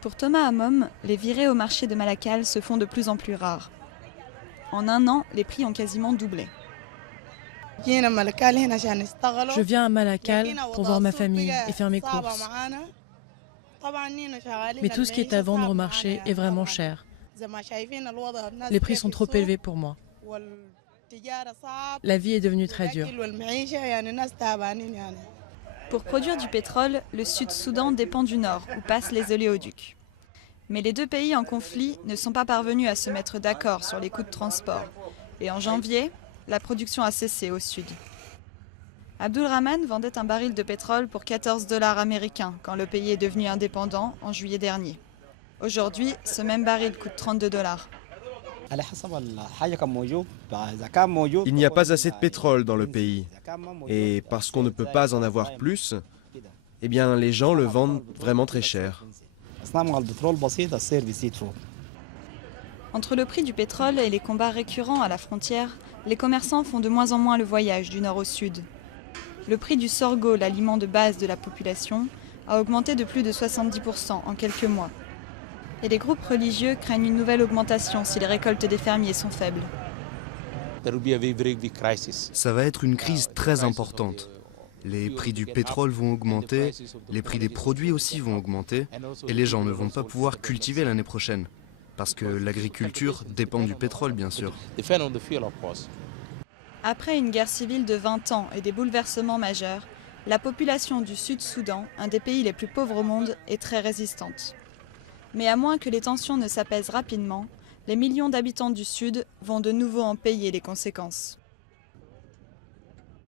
Pour Thomas Hamom, les virées au marché de Malakal se font de plus en plus rares. En un an, les prix ont quasiment doublé. Je viens à Malakal pour voir ma famille et faire mes courses. Mais tout ce qui est à vendre au marché est vraiment cher. Les prix sont trop élevés pour moi. La vie est devenue très dure. Pour produire du pétrole, le Sud-Soudan dépend du Nord, où passent les oléoducs. Mais les deux pays en conflit ne sont pas parvenus à se mettre d'accord sur les coûts de transport. Et en janvier, la production a cessé au Sud. Abdulrahman vendait un baril de pétrole pour 14 $ américains quand le pays est devenu indépendant en juillet dernier. Aujourd'hui, ce même baril coûte 32 $. Il n'y a pas assez de pétrole dans le pays. Et parce qu'on ne peut pas en avoir plus, eh bien les gens le vendent vraiment très cher. Entre le prix du pétrole et les combats récurrents à la frontière, les commerçants font de moins en moins le voyage du nord au sud. Le prix du sorgho, l'aliment de base de la population, a augmenté de plus de 70% en quelques mois. Et les groupes religieux craignent une nouvelle augmentation si les récoltes des fermiers sont faibles. Ça va être une crise très importante. Les prix du pétrole vont augmenter, les prix des produits aussi vont augmenter, et les gens ne vont pas pouvoir cultiver l'année prochaine. Parce que l'agriculture dépend du pétrole, bien sûr. Après une guerre civile de 20 ans et des bouleversements majeurs, la population du Sud-Soudan, un des pays les plus pauvres au monde, est très résistante. Mais à moins que les tensions ne s'apaisent rapidement, les millions d'habitants du Sud vont de nouveau en payer les conséquences.